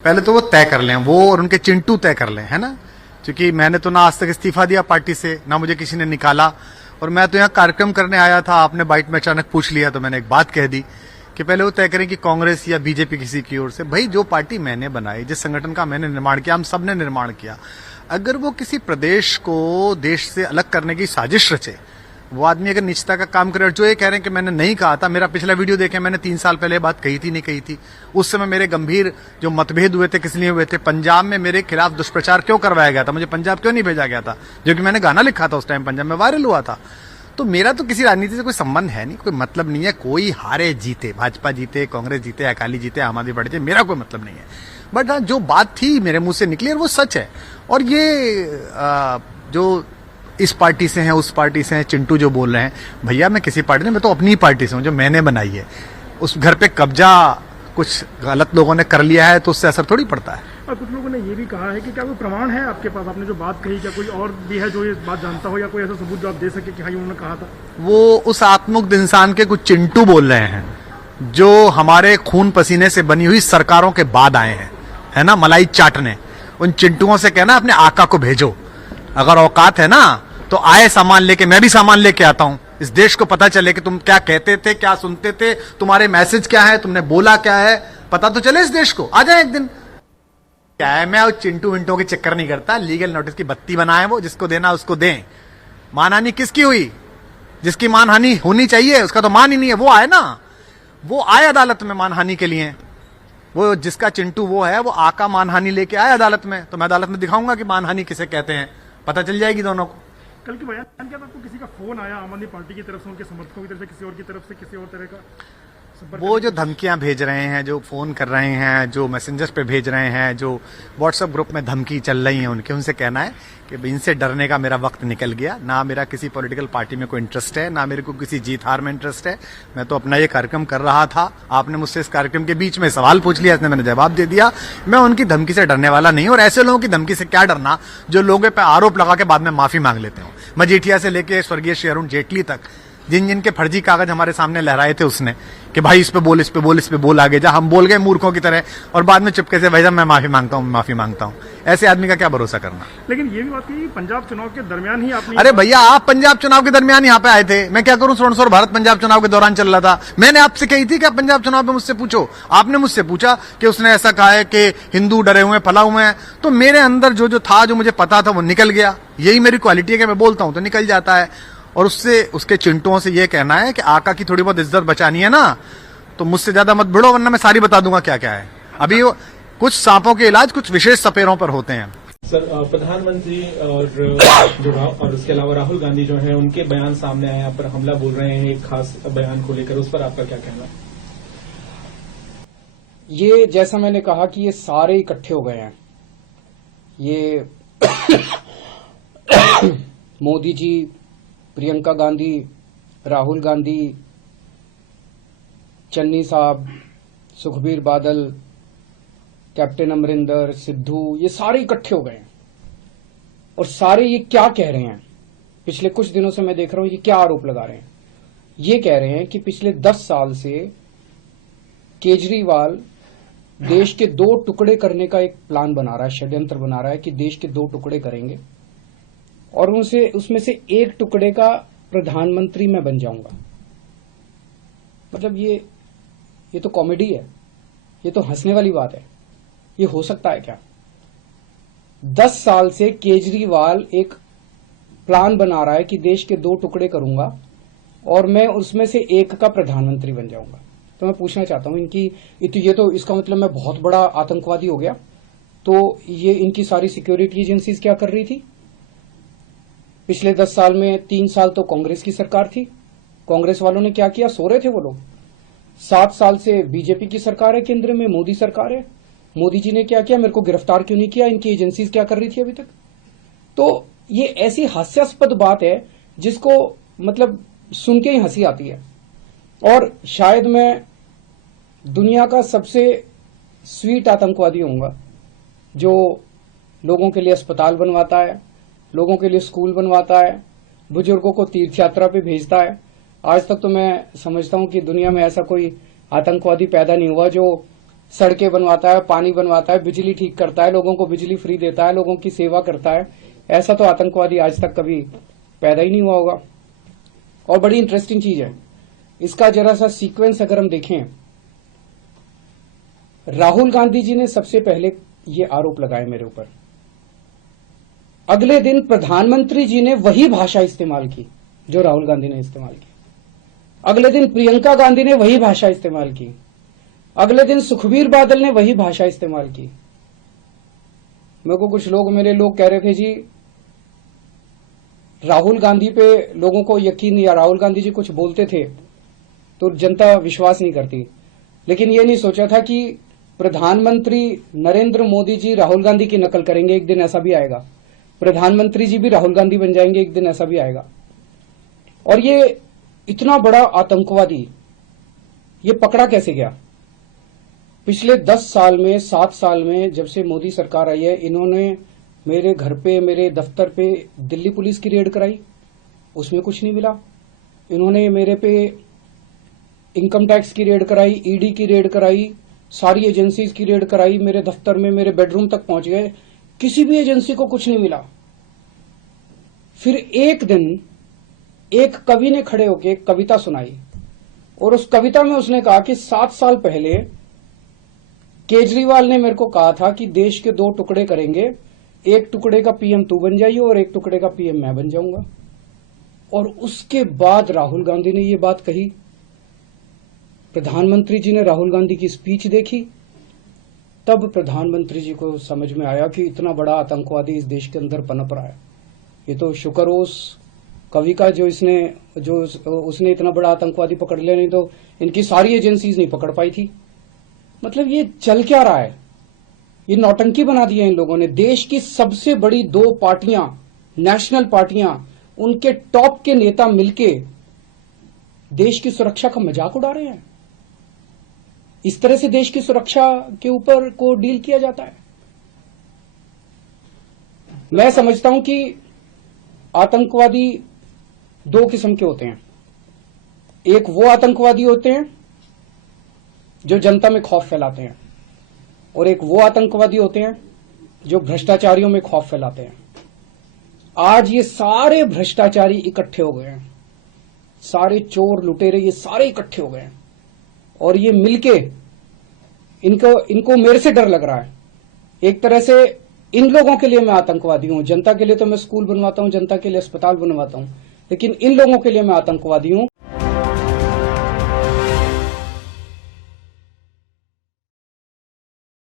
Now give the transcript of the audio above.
पहले तो वो तय कर लें, वो और उनके चिंटू तय कर लें, है ना। क्योंकि मैंने तो ना आज तक इस्तीफा दिया पार्टी से, ना मुझे किसी ने निकाला, और मैं तो यहाँ कार्यक्रम करने आया था। आपने बाइट में अचानक पूछ लिया तो मैंने एक बात कह दी कि पहले वो तय करें कि कांग्रेस या बीजेपी किसी की ओर से। भाई, जो पार्टी मैंने बनाई, जिस संगठन का मैंने निर्माण किया, हम सब ने निर्माण किया, अगर वो किसी प्रदेश को देश से अलग करने की साजिश रचे, वो आदमी अगर निश्चितता का काम करे। और जो ये कह रहे हैं कि मैंने नहीं कहा था, मेरा पिछला वीडियो देखें, मैंने 3 साल पहले बात कही थी नहीं कही थी। उस समय मेरे गंभीर जो मतभेद हुए थे किस लिए हुए थे, पंजाब में मेरे खिलाफ दुष्प्रचार क्यों करवाया गया था, मुझे पंजाब क्यों नहीं भेजा गया था, जो कि मैंने गाना लिखा था उस टाइम, पंजाब में वायरल हुआ था। तो मेरा तो किसी राजनीति से कोई संबंध है नहीं, कोई मतलब नहीं है। कोई हारे जीते, भाजपा जीते, कांग्रेस जीते, अकाली जीते, आम आदमी पार्टी जीते, मेरा कोई मतलब नहीं है। बट हाँ, जो बात थी मेरे मुंह से निकली और वो सच है। और ये जो इस पार्टी से हैं, उस पार्टी से हैं, चिंटू जो बोल रहे हैं, भैया मैं किसी पार्टी नहीं, मैं तो अपनी पार्टी से हूं जो मैंने बनाई है। उस घर पे कब्जा कुछ गलत लोगों ने कर लिया है तो उससे असर थोड़ी पड़ता है। और कुछ लोगों ने ये भी कहा है कि क्या कोई प्रमाण है आपके पास, आपने जो बात कही, क्या कोई और भी है जो ये बात जानता हो, या कोई ऐसा सबूत जो आप दे सके कि हाँ ये उन्होंने कहा था। वो उस आत्ममुग्ध इंसान के कुछ चिंटू बोल रहे हैं जो हमारे खून पसीने से बनी हुई सरकारों के बाद आए हैं, है ना, मलाई चाटने। उन चिंटुओं से कहना अपने आका को भेजो, अगर औकात है ना तो आए सामान लेके, मैं भी सामान लेके आता हूं। इस देश को पता चले कि तुम क्या कहते थे, क्या सुनते थे, तुम्हारे मैसेज क्या है, तुमने बोला क्या है, पता तो चले इस देश को। आ जाए एक दिन। क्या है, मैं चिंटू विंटू के चक्कर नहीं करता। लीगल नोटिस की बत्ती बनाए, वो जिसको देना उसको दें। मानहानि किसकी हुई? जिसकी मानहानि होनी चाहिए उसका तो मान ही नहीं है। वो आए ना, वो आए अदालत में मानहानि के लिए। वो जिसका चिंटू वो है, वो आका मानहानि लेके आए अदालत में, तो मैं अदालत में दिखाऊंगा कि मानहानि किसे कहते हैं, पता चल जाएगी दोनों को। कल के बयान के बाद आपको किसी का फोन आया आम आदमी पार्टी की तरफ से, उनके समर्थकों की तरफ से, किसी और की तरफ से, किसी और तरह का संपर्क? वो जो धमकियां भेज रहे हैं, जो फोन कर रहे हैं, जो मैसेंजर पे भेज रहे हैं, जो व्हाट्सएप ग्रुप में धमकी चल रही है उनके, उनसे कहना है कि इनसे डरने का मेरा वक्त निकल गया। ना मेरा किसी पॉलिटिकल पार्टी में कोई इंटरेस्ट है, ना मेरे को किसी जीत हार में इंटरेस्ट है। मैं तो अपना ये कार्यक्रम कर रहा था। आपने मुझसे इस कार्यक्रम के बीच में सवाल पूछ लिया, इसने मैंने जवाब दे दिया। मैं उनकी धमकी से डरने वाला नहीं, और ऐसे लोगों की धमकी से क्या डरना जो लोगों पे आरोप लगा के बाद में माफी मांग लेते हो। मजीठिया से लेके स्वर्गीय श्री अरुण जेटली तक, जिन जिन के फर्जी कागज हमारे सामने लहराए थे उसने कि भाई इस पे बोल, इस पे बोल, इस पे बोल, आगे जा, हम बोल गए मूर्खों की तरह, और बाद में चुपके से भाई साहब मैं माफी मांगता हूं, माफी मांगता हूं। ऐसे आदमी का क्या भरोसा करना। लेकिन ये भी बात कही पंजाब चुनाव के दरमियान ही आपने। अरे भैया, आप पंजाब चुनाव के दरमियान यहाँ पे आए थे, मैं क्या करूं, स्वर्ण भारत पंजाब चुनाव के दौरान चल रहा था। मैंने आपसे कही थी कि आप पंजाब चुनाव में मुझसे पूछो। आपने मुझसे पूछा कि उसने ऐसा कहा है कि हिंदू डरे हुए फला हुए हैं, तो मेरे अंदर जो जो था, जो मुझे पता था, वो निकल गया। यही मेरी क्वालिटी है कि मैं बोलता हूं तो निकल जाता है। और उससे, उसके चिंटुओं से ये कहना है कि आका की थोड़ी बहुत इज्जत बचानी है ना, तो मुझसे ज्यादा मत भिड़ो, वरना मैं सारी बता दूंगा क्या क्या है। अभी कुछ सांपों के इलाज कुछ विशेष सपेरों पर होते हैं। सर, प्रधानमंत्री और उसके अलावा राहुल गांधी जो हैं, उनके बयान सामने आए, आप पर हमला बोल रहे हैं एक खास बयान को लेकर, उस पर आपका क्या कहना है? ये जैसा मैंने कहा कि ये सारे इकट्ठे हो गए हैं। ये मोदी जी, प्रियंका गांधी, राहुल गांधी, चन्नी साहब, सुखबीर बादल, कैप्टन अमरिंदर, सिद्धू, ये सारे इकट्ठे हो गए हैं। और सारे ये क्या कह रहे हैं, पिछले कुछ दिनों से मैं देख रहा हूं, ये क्या आरोप लगा रहे हैं। ये कह रहे हैं कि पिछले 10 साल से केजरीवाल देश के 2 टुकड़े करने का एक प्लान बना रहा है, षड्यंत्र बना रहा है कि देश के 2 टुकड़े करेंगे और उसमें से एक टुकड़े का प्रधानमंत्री मैं बन जाऊंगा। मतलब ये तो कॉमेडी है, ये तो हंसने वाली बात है। ये हो सकता है क्या? 10 साल से केजरीवाल एक प्लान बना रहा है कि देश के 2 टुकड़े करूंगा और मैं उसमें से एक का प्रधानमंत्री बन जाऊंगा। तो मैं पूछना चाहता हूं, ये तो इसका मतलब मैं बहुत बड़ा आतंकवादी हो गया। तो ये इनकी सारी सिक्योरिटी एजेंसीज क्या कर रही थी? पिछले 10 साल में 3 साल तो कांग्रेस की सरकार थी। कांग्रेस वालों ने क्या किया? सो रहे थे वो लोग। 7 साल से बीजेपी की सरकार है, केंद्र में मोदी सरकार है। मोदी जी ने क्या किया? मेरे को गिरफ्तार क्यों नहीं किया? इनकी एजेंसीज क्या कर रही थी अभी तक? तो ये ऐसी हास्यास्पद बात है जिसको मतलब सुन के ही हंसी आती है। और शायद मैं दुनिया का सबसे स्वीट आतंकवादी होऊंगा जो लोगों के लिए अस्पताल बनवाता है, लोगों के लिए स्कूल बनवाता है, बुजुर्गों को तीर्थ यात्रा पे भेजता है। आज तक तो मैं समझता हूं कि दुनिया में ऐसा कोई आतंकवादी पैदा नहीं हुआ जो सड़कें बनवाता है, पानी बनवाता है, बिजली ठीक करता है, लोगों को बिजली फ्री देता है, लोगों की सेवा करता है। ऐसा तो आतंकवादी आज तक कभी पैदा ही नहीं हुआ होगा। और बड़ी इंटरेस्टिंग चीज है, इसका जरा सा सीक्वेंस अगर हम देखें, राहुल गांधी जी ने सबसे पहले ये आरोप लगाए मेरे ऊपर, अगले दिन प्रधानमंत्री जी ने वही भाषा इस्तेमाल की जो राहुल गांधी ने इस्तेमाल की, अगले दिन प्रियंका गांधी ने वही भाषा इस्तेमाल की, अगले दिन सुखबीर बादल ने वही भाषा इस्तेमाल की। मेरे को कुछ लोग, मेरे लोग कह रहे थे जी राहुल गांधी पे लोगों को यकीन नहीं, या राहुल गांधी जी कुछ बोलते थे तो जनता विश्वास नहीं करती, लेकिन ये नहीं सोचा था कि प्रधानमंत्री नरेंद्र मोदी जी राहुल गांधी की नकल करेंगे, एक दिन ऐसा भी आएगा। प्रधानमंत्री जी भी राहुल गांधी बन जाएंगे, एक दिन ऐसा भी आएगा। और ये इतना बड़ा आतंकवादी ये पकड़ा कैसे गया? पिछले 10 साल में, 7 साल में, जब से मोदी सरकार आई है, इन्होंने मेरे घर पे, मेरे दफ्तर पे दिल्ली पुलिस की रेड कराई, उसमें कुछ नहीं मिला। इन्होंने मेरे पे इनकम टैक्स की रेड कराई, ईडी की रेड कराई, सारी एजेंसीज की रेड कराई, मेरे दफ्तर में, मेरे बेडरूम तक पहुंच गए, किसी भी एजेंसी को कुछ नहीं मिला। फिर एक दिन एक कवि ने खड़े होकर एक कविता सुनाई, और उस कविता में उसने कहा कि 7 साल पहले केजरीवाल ने मेरे को कहा था कि देश के 2 टुकड़े करेंगे, एक टुकड़े का पीएम तू बन जाइए और एक टुकड़े का पीएम मैं बन जाऊंगा। और उसके बाद राहुल गांधी ने ये बात कही, प्रधानमंत्री जी ने राहुल गांधी की स्पीच देखी, तब प्रधानमंत्री जी को समझ में आया कि इतना बड़ा आतंकवादी इस देश के अंदर पनप रहा है। ये तो शुक्र हो उस कवि का जो उसने इतना बड़ा आतंकवादी पकड़ लिया, नहीं तो इनकी सारी एजेंसीज नहीं पकड़ पाई थी। मतलब ये चल क्या रहा है? ये नौटंकी बना दी है इन लोगों ने। देश की सबसे बड़ी 2 पार्टियां, नेशनल पार्टियां, उनके टॉप के नेता मिलके देश की सुरक्षा का मजाक उड़ा रहे हैं। इस तरह से देश की सुरक्षा के ऊपर को डील किया जाता है। मैं समझता हूं कि आतंकवादी 2 किस्म के होते हैं। एक वो आतंकवादी होते हैं जो जनता में खौफ फैलाते हैं, और एक वो आतंकवादी होते हैं जो भ्रष्टाचारियों में खौफ फैलाते हैं। आज ये सारे भ्रष्टाचारी इकट्ठे हो गए हैं, सारे चोर लुटेरे ये सारे इकट्ठे हो गए हैं, और ये मिलके इनको मेरे से डर लग रहा है। एक तरह से इन लोगों के लिए मैं आतंकवादी हूं, जनता के लिए तो मैं स्कूल बनवाता हूं, जनता के लिए अस्पताल बनवाता हूं, लेकिन इन लोगों के लिए मैं आतंकवादी हूं।